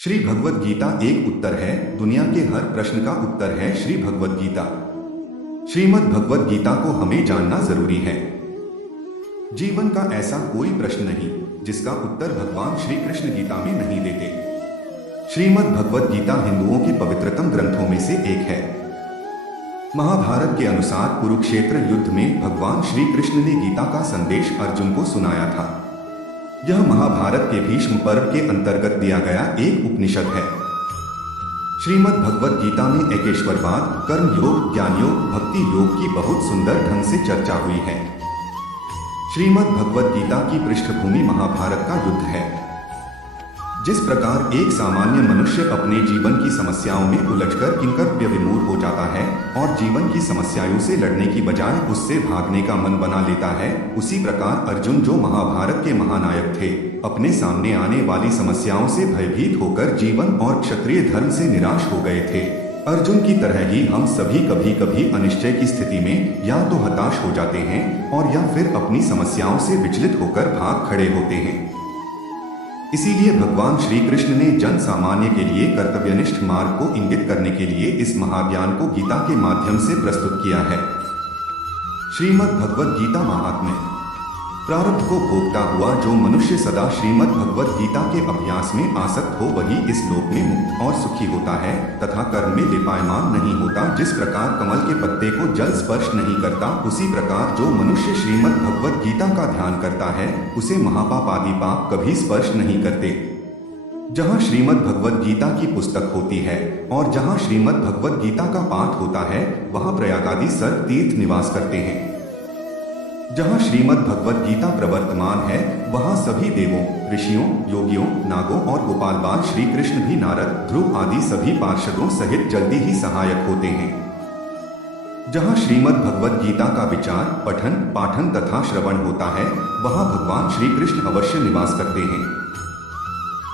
श्री भगवद गीता एक उत्तर है, दुनिया के हर प्रश्न का उत्तर है श्री भगवद गीता। श्रीमद् भगवद गीता को हमें जानना जरूरी है। जीवन का ऐसा कोई प्रश्न नहीं जिसका उत्तर भगवान श्री कृष्ण गीता में नहीं देते। श्रीमद् भगवद गीता हिंदुओं के पवित्रतम ग्रंथों में से एक है। महाभारत के अनुसार कुरुक्षेत्र युद्ध में भगवान श्री कृष्ण ने गीता का संदेश अर्जुन को सुनाया था। यह महाभारत के भीष्म पर्व के अंतर्गत दिया गया एक उपनिषद है। श्रीमद् भगवद गीता में एकेश्वरवाद, कर्म योग, ज्ञान योग, भक्ति योग की बहुत सुंदर ढंग से चर्चा हुई है। श्रीमद् भगवद गीता की पृष्ठभूमि महाभारत का युद्ध है। जिस प्रकार एक सामान्य मनुष्य अपने जीवन की समस्याओं में उलझकर किंकर्तव्य विमूढ़ हो जाता है और जीवन की समस्याओं से लड़ने की बजाय उससे भागने का मन बना लेता है, उसी प्रकार अर्जुन, जो महाभारत के महानायक थे, अपने सामने आने वाली समस्याओं से भयभीत होकर जीवन और क्षत्रिय धर्म से निराश हो गए थे। अर्जुन की तरह ही हम सभी कभी कभी अनिश्चय की स्थिति में या तो हताश हो जाते हैं और या फिर अपनी समस्याओं से विचलित होकर भाग खड़े होते हैं। इसीलिए भगवान श्री कृष्ण ने जन सामान्य के लिए कर्तव्यनिष्ठ मार्ग को इंगित करने के लिए इस महाज्ञान को गीता के माध्यम से प्रस्तुत किया है। श्रीमद् भगवद गीता महात्म्य। प्रारब्ध को भोगता हुआ जो मनुष्य सदा श्रीमद् भगवद गीता के अभ्यास में आसक्त हो वही इस लोक में मुक्त और सुखी होता है तथा कर्म में लिपायमान नहीं होता। जिस प्रकार कमल के पत्ते को जल स्पर्श नहीं करता, उसी प्रकार जो मनुष्य श्रीमद् भगवद गीता का ध्यान करता है उसे महापाप आदि पाप कभी स्पर्श नहीं करते। जहाँ श्रीमद् भगवद गीता की पुस्तक होती है और जहाँ श्रीमद् भगवद गीता का पाठ होता है, वहाँ प्रयाग आदि सर्व तीर्थ निवास करते हैं। जहाँ श्रीमद् भगवद गीता प्रवर्तमान है वहाँ सभी देवों, ऋषियों, योगियों, नागों और गोपाल बाल श्री कृष्ण भी नारद, ध्रुव आदि सभी पार्षदों सहित जल्दी ही सहायक होते हैं। जहाँ श्रीमद् भगवद गीता का विचार, पठन, पाठन तथा श्रवण होता है वहाँ भगवान श्री कृष्ण अवश्य निवास करते हैं।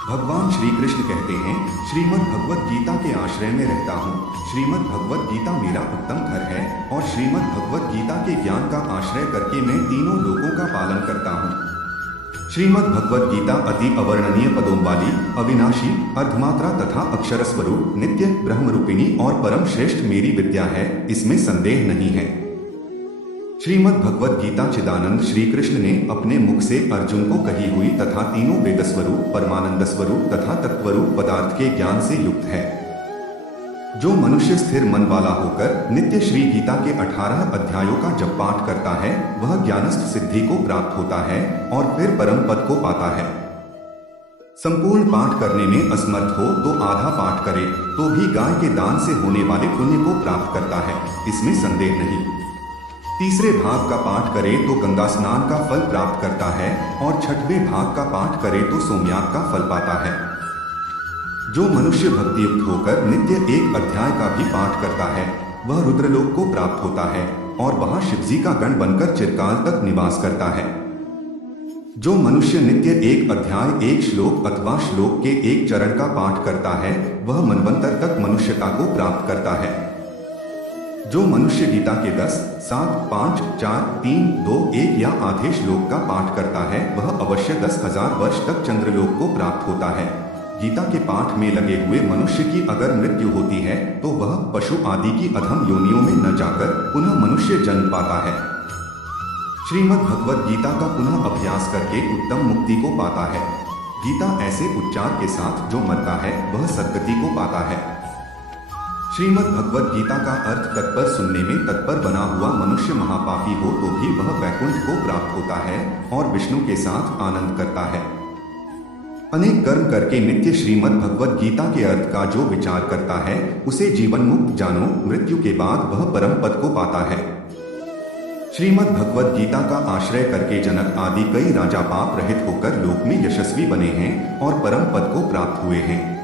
भगवान श्री कृष्ण कहते हैं, श्रीमद् भगवद गीता के आश्रय में रहता हूँ। श्रीमद् भगवद गीता मेरा उत्तम घर है और श्रीमद् भगवद गीता के ज्ञान का आश्रय करके मैं तीनों लोकों का पालन करता हूँ। श्रीमद् भगवद गीता अति अवर्णनीय पदों वाली, अविनाशी, अर्धमात्रा तथा अक्षर स्वरूप, नित्य, ब्रह्मरूपिणी और परम श्रेष्ठ मेरी विद्या है, इसमें संदेह नहीं है। श्रीमद् भगवद गीता चिदानंद श्री कृष्ण ने अपने मुख से अर्जुन को कही हुई तथा तीनों वेद स्वरूप, परमानंद स्वरूप तथा तत्वरूप पदार्थ के ज्ञान से युक्त है। जो मनुष्य स्थिर मन वाला होकर नित्य श्री गीता के 18 अध्यायों का जप पाठ करता है वह ज्ञानस्थ सिद्धि को प्राप्त होता है और फिर परम पद को पाता है। संपूर्ण पाठ करने में असमर्थ हो तो आधा पाठ करे तो भी गाय के दान से होने वाले पुण्य को प्राप्त करता है, इसमें संदेह नहीं। तीसरे भाग का पाठ करे तो गंगा स्नान का फल प्राप्त करता है और छठवें भाग का पाठ करे तो सोमयाग का फल पाता है। जो मनुष्य भक्तियुक्त होकर नित्य एक अध्याय का भी पाठ करता है वह रुद्रलोक को प्राप्त होता है और वहां शिवजी का गण बनकर चिरकाल तक निवास करता है। जो मनुष्य नित्य एक अध्याय, एक श्लोक अथवा श्लोक के एक चरण का पाठ करता है वह मनवंतर तक मनुष्यता को प्राप्त करता है। जो मनुष्य गीता के 10, 7, 5, 4, 3, 2, 1 या आधे श्लोक का पाठ करता है वह अवश्य 10,000 वर्ष तक चंद्रलोक को प्राप्त होता है। गीता के पाठ में लगे हुए मनुष्य की अगर मृत्यु होती है तो वह पशु आदि की अधम योनियों में न जाकर पुनः मनुष्य जन्म पाता है। श्रीमद् भगवद गीता का पुनः अभ्यास करके उत्तम मुक्ति को पाता है। गीता ऐसे उच्चार के साथ जो मरता है वह सद्गति को पाता है। श्रीमद् भगवद गीता का अर्थ तत्पर सुनने में तत्पर बना हुआ मनुष्य महापापी हो तो भी वह वैकुंठ को प्राप्त होता है और विष्णु के साथ आनंद करता है। अनेक कर्म करके नित्य श्रीमद् भगवद गीता के अर्थ का जो विचार करता है उसे जीवन मुक्त जानो, मृत्यु के बाद वह परम पद को पाता है। श्रीमद् भगवद गीता का आश्रय करके जनक आदि कई राजा पाप रहित होकर लोक में यशस्वी बने हैं और परम पद को प्राप्त हुए हैं।